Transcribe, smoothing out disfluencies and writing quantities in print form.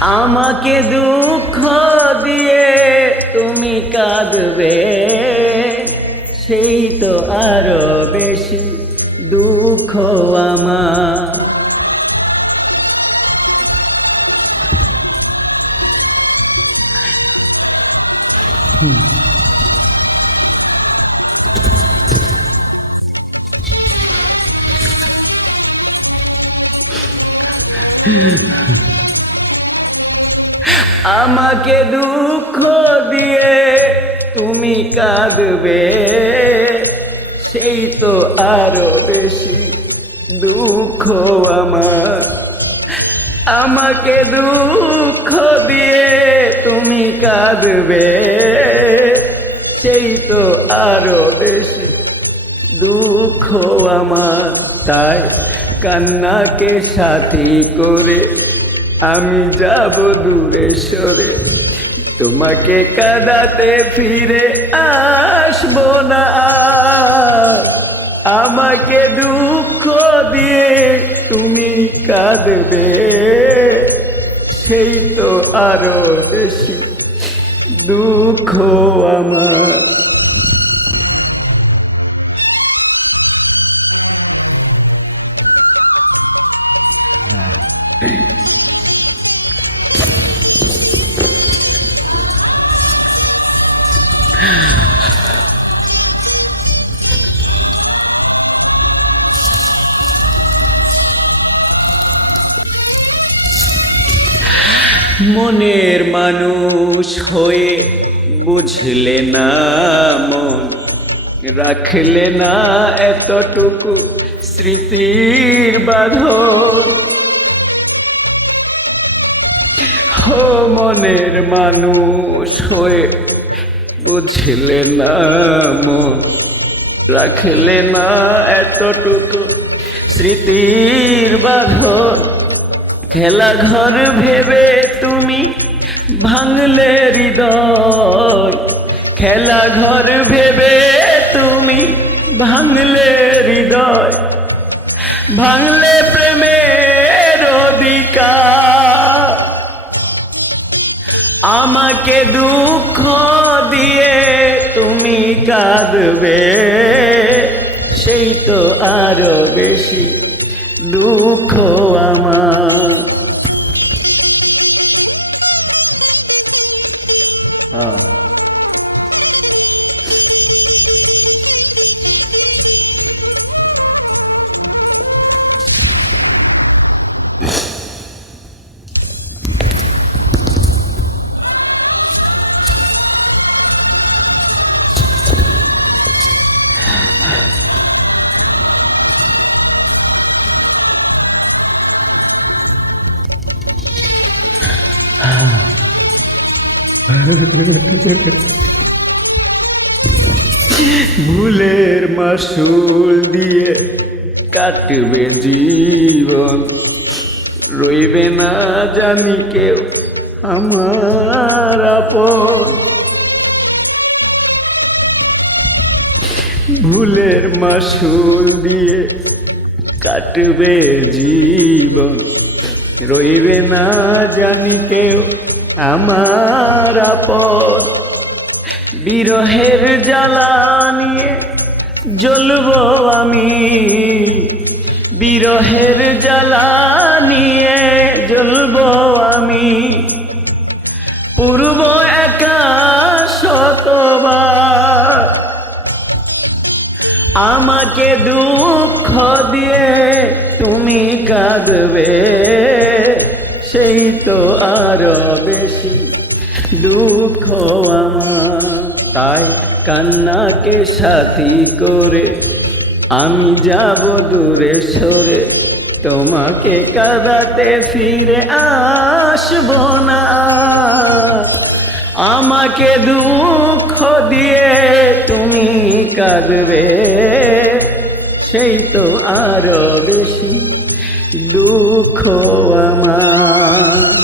আমাকে দুঃখ দিয়ে তুমি কাঁদবে, সেই তো আরো বেশি দুঃখ আমার। আমাকে দুঃখ দিয়ে তুমি কাঁদবে, সেই তো আরো বেশি দুঃখ আমার। আমাকে দুঃখ দিয়ে তুমি কাঁদবে, সেই তো আরো বেশি দুঃখ আমার। তাই কান্নাকে সাথী করে আমি যাব দূরে সরে, তোমাকে কাঁদাতে ফিরে আসবো না। আমাকে দুঃখ দিয়ে তুমি কাঁদবে, সেই তো আরো বেশি দুঃখ আমার। মনের মানুষ হয়ে বুঝলে না মন, রাখলে না এতটুকু স্মৃতির বাঁধন। ও মনের মানুষ হয়ে বুঝলে না মন, রাখলে না এতটুকু স্মৃতির বাঁধন। খেলা ঘর ভেবে তুমি ভাঙলে হৃদয়, খেলা ঘর ভেবে তুমি ভাঙলে হৃদয়। ভাঙলে প্রেমের অধিকার, আমাকে দুঃখ দিয়ে তুমি কাঁদবে, সেই তো আরো বেশি দুঃখ আমার। ভুলের মাসুল দিয়ে কাটবে জীবন, রইবে না জানি কেউ আমার আপন। ভুলের মাসুল দিয়ে কাটবে জীবন, রইবে না জানি কেউ আমার আপন। বিরহের জ্বালা নিয়ে জ্বলবো আমি, বিরহের জ্বালা নিয়ে জ্বলবো আমি। পূর্ব একা শতবার, আমাকে দুঃখ দিয়ে তুমি কাঁদবে, সেই তো আরো বেশি দুঃখ আমার। তাই কান্নাকে সাথী করে আমি যাব দূরে সরে, তোমাকে কাঁদাতে ফিরে আসবো না। আমাকে দুঃখ দিয়ে তুমি কাঁদবে, সেই তো আরো বেশি দুঃখ আমার।